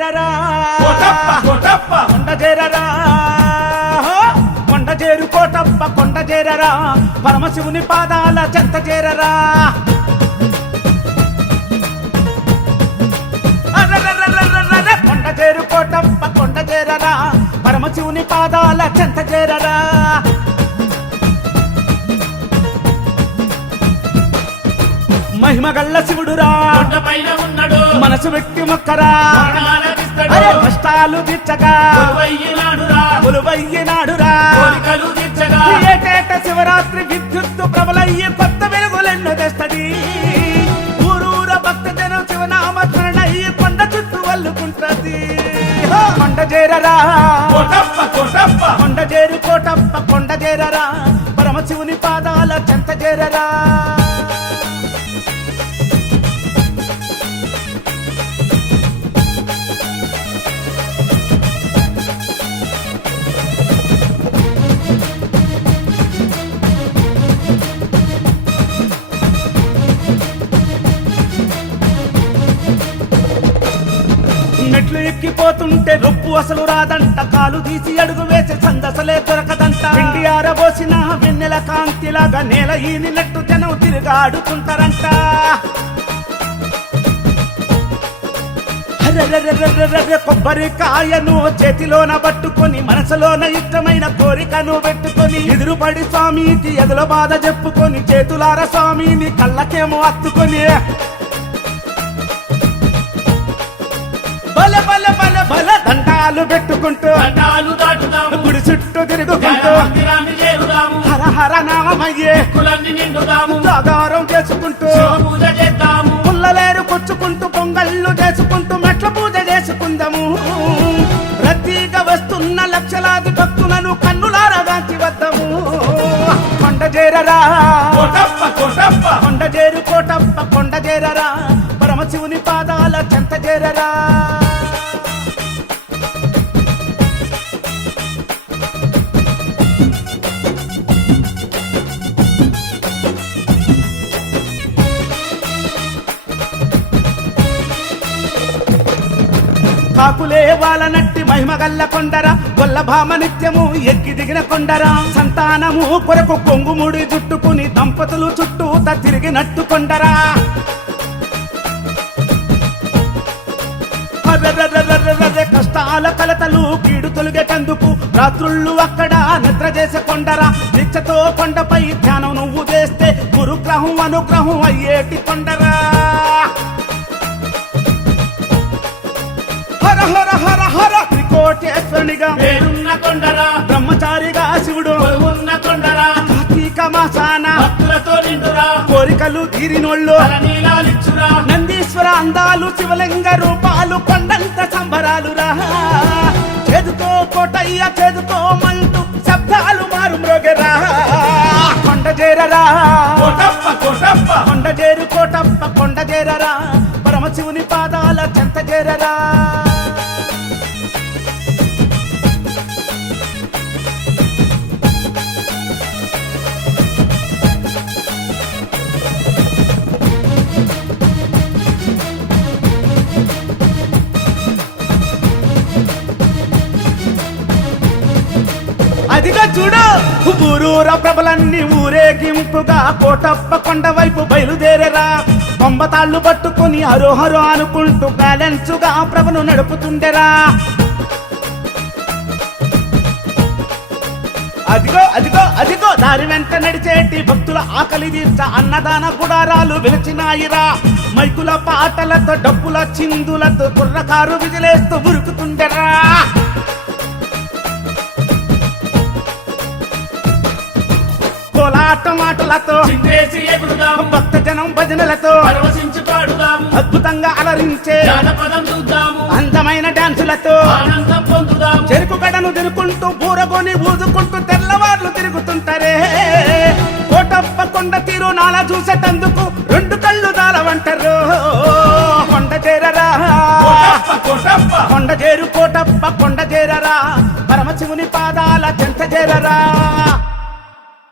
చేరరా కొండ చేరరా కొండ చేరు కోటప్ప కొండ చేరరా పరమశివుని పాదాల చెంత చేరరా కొండ చేరు కోటప్ప కొండ చేరరా పరమశివుని పాదాల చెంత చేరరా మహిమగల్ల శివుడురా మనసు వ్యక్తి మొక్కరా కష్టాలు తీర్చగా కొలువయ్యినాడురా ఏటేట శివరాత్రి విద్యుత్తు ప్రబలయ్యి కొత్త వెలుగులెన్నో తెస్తది ఊరూర భక్త జనం శివనామ స్మరణయ్యి కొండ చుట్టూ వల్లుకుంటది కొండ చేరరా కొండ చేరు కోటప్ప కొండ చేరరా పరమశివుని పాదాల చెంత చేరరా మెట్లు ఎక్కిపోతుంటే రొప్పు అసలు రాదంట కాలు తీసి అడుగు వేసి సందసలే దొరకదంట పిండి ఆరబోసిన వెన్నెల కాంతిలాగా నేల ఈనినట్టు జనం తిరుగాడుతుంటారంట కొబ్బరికాయను చేతిలోన పట్టుకొని మనసులోన ఇష్టమైన కోరికను పెట్టుకొని ఎదురుపడి స్వామికి ఎదుల బాధ చెప్పుకొని చేతులార స్వామిని కళ్ళకేమో అత్తుకొని బల బల బల బల దండాలు పెట్టుకుంటూ గుడి చుట్టూ తిరుగుకుంటూ హర హర నామయ్యే జాగారం చేసుకుంటూ పుల్లలేరు కొచ్చుకుంటూ పొంగళ్ళు చేసుకుంటూ మెట్ల పూజ చేసుకుందాము రద్దీగా వస్తున్న లక్షలాది భక్తులను కన్నులారా గాంచి వద్దాము కొండ చేరరా కొండ చేరు కోటప్ప కొండ చేరరా పరమశివుని పాదాల చెంత చేరరా కాకులే వాళ్ళనట్టి మహిమగల్ల కొండరా గొల్లభామ నిత్యము ఎక్కి దిగిన కొండరా సంతానము కొరకు కొంగుముడి జుట్టుకుని దంపతులు చుట్టూ తిరిగినట్టు కొండరా కష్టాల కలతలు కీడు తొలిగేటందుకు రాత్రుళ్ళు అక్కడ నిద్ర చేసే కొండరా దీక్షతో కొండపై ధ్యానం నువ్వు చేస్తే గురుగ్రహం అనుగ్రహం అయ్యేటి కొండరా హర హర హర హర త్రికోటేశ్వరునిగా పేరున్న కొండరా బ్రహ్మచారిగా శివుడు ఉన్న కొండరా కార్తీక మాసాన భక్తులతో నిండురా కోరికలు తీరినోళ్ళు నందీశ్వర అందాలు శివలింగ రూపాలు కొండంత సంబరాలురా చేదుతో కోటయ్య చేదుతో మంటూ శబ్దాలు మారు మ్రోగెరా కొండ చేరరా కొండ చేరు కోటప్ప కొండ చేరరా పరమశివుని పాదాల చెంత చేరరా అదిగా చూడు ఊరూర ప్రభలన్నీ ఊరేగింపుగా కోటప్ప కొండ వైపు బయలుదేరరా కొంబతాళ్ళు పట్టుకుని హరోహరో అనుకుంటూ బ్యాలెన్సుగా ప్రభను నడుపుతుండెరా అదిగో అదిగో అదిగో దారి వెంట నడిచేటి భక్తుల ఆకలి తీర్చ అన్నదాన గుడారాలు వెలిచినాయిరా మైకుల పాటలతో డబ్బుల చిందులతో కుర్రకారు విజిలేస్తూ ఉరుకుతుండెరా కోలాట మాటలతో భక్త జనం భజనలతో అద్భుతంగా అలరించే అందమైన డాన్సులతో చెరుకు గడను తిరుకుంటూ బూరగొని ఊదుకుంటూ తెల్లవార్లు తిరుగుతుంటారే కోటప్ప కొండ తీరు నాలా చూసేటందుకు రెండు కళ్ళు దాలవంటారు కొండ చేరరా కొండ చేరు కోటప్ప కొండ చేరరా పరమశివుని పాదాల చెంత చేరరా